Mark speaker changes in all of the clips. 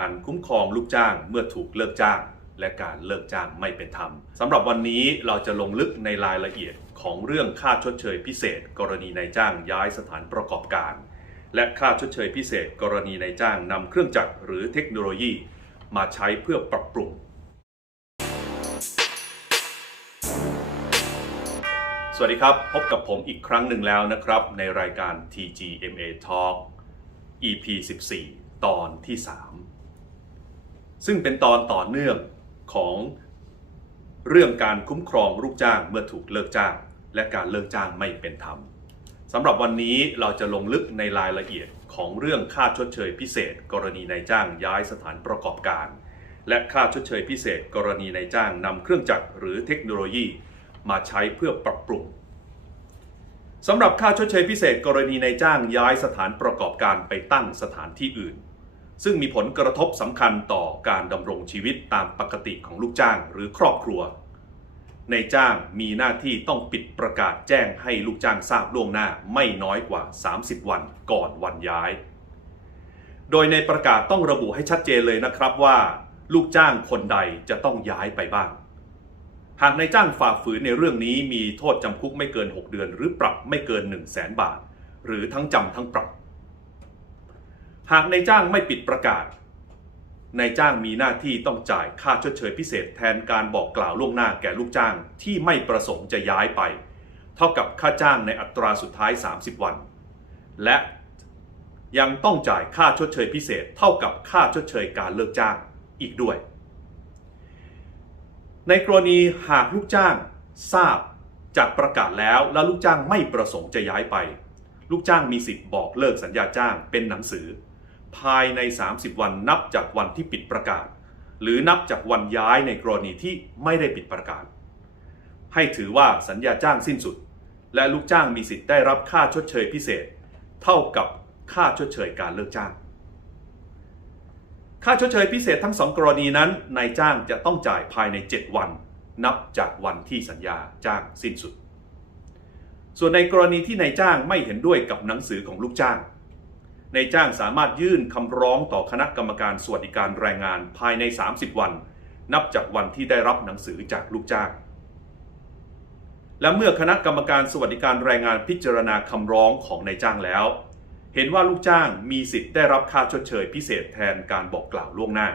Speaker 1: การคุ้มครองลูกจ้างเมื่อถูกเลิกจ้าง และการเลิกจ้างไม่เป็นธรรมสำหรับวันนี้เราจะลงลึกในรายละเอียดของเรื่องค่าชดเชยพิเศษ กรณีนายจ้างย้ายสถานประกอบการ และค่าชดเชยพิเศษ กรณีนายจ้างนำเครื่องจักรหรือเทคโนโลยี มาใช้เพื่อปรับปรุงสวัสดีครับ พบกับผมอีกครั้งหนึ่งแล้วนะครับ ในรายการ TGMA Talk EP 14 ตอนที่ 3 ซึ่งเป็นตอนต่อเนื่องของเรื่องการคุ้มครองลูกจ้างเมื่อถูกเลิกจ้าง และการเลิกจ้างไม่เป็นธรรมสำหรับวันนี้เราจะลงลึกในรายละเอียดของเรื่องค่าชดเชยพิเศษ กรณีนายจ้างย้ายสถานประกอบการ และค่าชดเชยพิเศษ กรณีนายจ้างนำเครื่องจักรหรือเทคโนโลยีมาใช้เพื่อปรับปรุงสำหรับค่าชดเชยพิเศษ กรณีนายจ้างย้ายสถานประกอบการไปตั้งสถานที่อื่น ซึ่งมีผลกระทบสำคัญต่อการดำรงชีวิตตามปกติของลูกจ้างหรือครอบครัว ในจ้างมีหน้าที่ต้องปิดประกาศแจ้งให้ลูกจ้างทราบล่วงหน้าไม่น้อยกว่า 30 วันก่อนวันย้าย โดยในประกาศต้องระบุให้ชัดเจนเลยนะครับว่า ลูกจ้างคนใดจะต้องย้ายไปบ้าง หากนายจ้างฝ่าฝืนในเรื่องนี้มีโทษจำคุกไม่เกิน 6 เดือน หรือปรับไม่เกิน 1 0 0 0 0แสนบาท หรือทั้งจำทั้งปรับ หากนายจ้างไม่ปิดประกาศนายจ้างมีหน้าที่ต้องจ่ายค่าชดเชยพิเศษแทนการบอกกล่าวล่วงหน้าแก่ลูกจ้างที่ไม่ประสงค์จะย้ายไป เท่ากับค่าจ้างในอัตราสุดท้าย 30 วัน และยังต้องจ่ายค่าชดเชยพิเศษเท่ากับค่าชดเชยการเลิกจ้างอีกด้วย ในกรณีหากลูกจ้างทราบจากประกาศแล้วและลูกจ้างไม่ประสงค์จะย้ายไป ลูกจ้างมีสิทธิ์บอกเลิกสัญญาจ้างเป็นหนังสือ ภายใน 30 วันนับจากวันที่ปิดประกาศ หรือนับจากวันย้ายในกรณีที่ไม่ได้ปิดประกาศ ให้ถือว่าสัญญาจ้างสิ้นสุด และลูกจ้างมีสิทธิ์ได้รับค่าชดเชยพิเศษ เท่ากับค่าชดเชยการเลิกจ้าง ค่าชดเชยพิเศษทั้งสองกรณีนั้นนายจ้างจะต้องจ่ายภายใน 7 วัน นับจากวันที่สัญญาจ้างสิ้นสุด ส่วนในกรณีที่นายจ้างไม่เห็นด้วยกับหนังสือของลูกจ้าง นายจ้างสามารถยื่นคำร้องต่อคณะกรรมการสวัสดิการแรงงานภายใน 30 วัน นับจากวันที่ได้รับหนังสือจากลูกจ้าง และเมื่อคณะกรรมการสวัสดิการแรงงานพิจารณาคำร้องของนายจ้างแล้ว เห็นว่าลูกจ้างมีสิทธิ์ได้รับค่าชดเชยพิเศษแทนการบอกกล่าวล่วงหน้า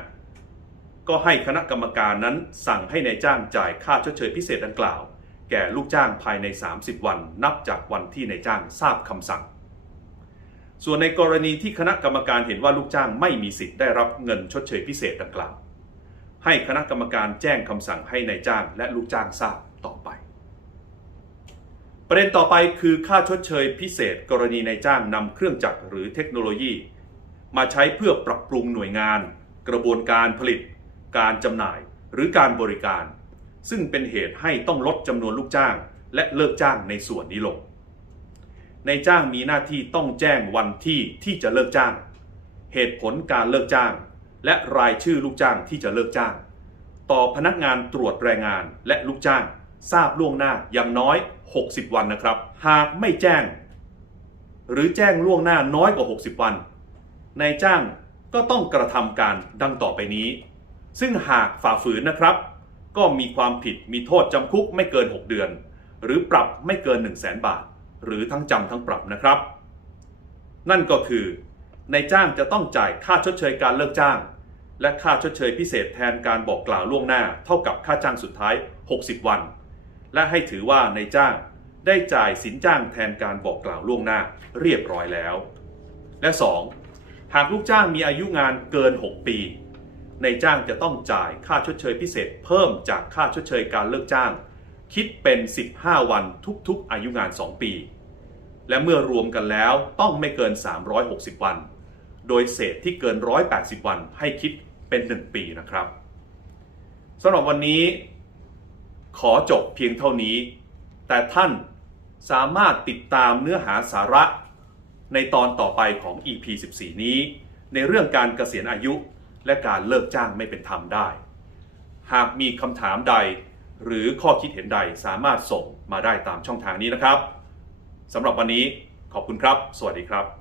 Speaker 1: ก็ให้คณะกรรมการนั้นสั่งให้นายจ้างจ่ายค่าชดเชยพิเศษดังกล่าว แก่ลูกจ้างภายใน 30 วัน นับจากวันที่นายจ้างทราบคำสั่ง ส่วนในกรณีที่คณะกรรมการเห็นว่าลูกจ้างไม่มีสิทธิ์ได้รับเงินชดเชยพิเศษดังกล่าว ให้คณะกรรมการแจ้งคำสั่งให้ในายจ้างและลูกจ้างทราบต่อไป ประเด็นต่อไปคือค่าชดเชยพิเศษ กรณีนายจ้างนำเครื่องจักรหรือเทคโนโลยี มาใช้เพื่อปรับปรุงหน่วยงาน กระบวนการผลิต การจำหน่าย หรือการบริการ ซึ่งเป็นเหตุให้ต้องลดจำนวนลูกจ้าง และเลิกจ้างในส่วนนี้ลง ในจ้างมีหน้าที่ต้องแจ้งวันที่ที่จะเลิกจ้าง เหตุผลการเลิกจ้าง และรายชื่อลูกจ้างที่จะเลิกจ้าง ต่อพนักงานตรวจแรงงานและลูกจ้าง ทราบล่วงหน้าอย่างน้อย 60 วันนะครับ หากไม่แจ้ง หรือแจ้งล่วงหน้าน้อยกว่า 60 วันนายจ้างก็ต้องกระทำการดังต่อไปนี้ ซึ่งหากฝ่าฝืนนะครับ ก็มีความผิดมีโทษจำคุกไม่เกิน 6 เดือน หรือปรับไม่เกิน 1 0 0 0 0แบาท หรือทั้งจำทั้งปรับนะครับ นั่นก็คือนายจ้างจะต้องจ่ายค่าชดเชยการเลิกจ้าง และค่าชดเชยพิเศษแทนการบอกกล่าวล่วงหน้าเท่ากับค่าจ้างสุดท้าย 60 วัน และให้ถือว่านายจ้างได้จ่ายสินจ้างแทนการบอกกล่าวล่วงหน้าเรียบร้อยแล้ว และ 2. หากลูกจ้างมีอายุงานเกิน 6 ปีนายจ้างจะต้องจ่ายค่าชดเชยพิเศษเพิ่มจากค่าชดเชยการเลิกจ้าง คิดเป็น 15 วันทุกๆ อายุงาน 2 ปี และเมื่อรวมกันแล้วต้องไม่เกิน 360 วัน โดยเศษที่เกิน 180 วันให้คิดเป็น 1 ปีนะครับสำหรับวันนี้ ขอจบเพียงเท่านี้ แต่ท่านสามารถติดตามเนื้อหาสาระ ในตอนต่อไปของ EP 14 นี้ ในเรื่องการเกษียณอายุและการเลิกจ้างไม่เป็นธรรมได้ หากมีคำถามใด หรือข้อคิดเห็นใดสามารถส่งมาได้ตามช่องทางนี้นะครับสำหรับวันนี้ขอบคุณครับ สวัสดีครับ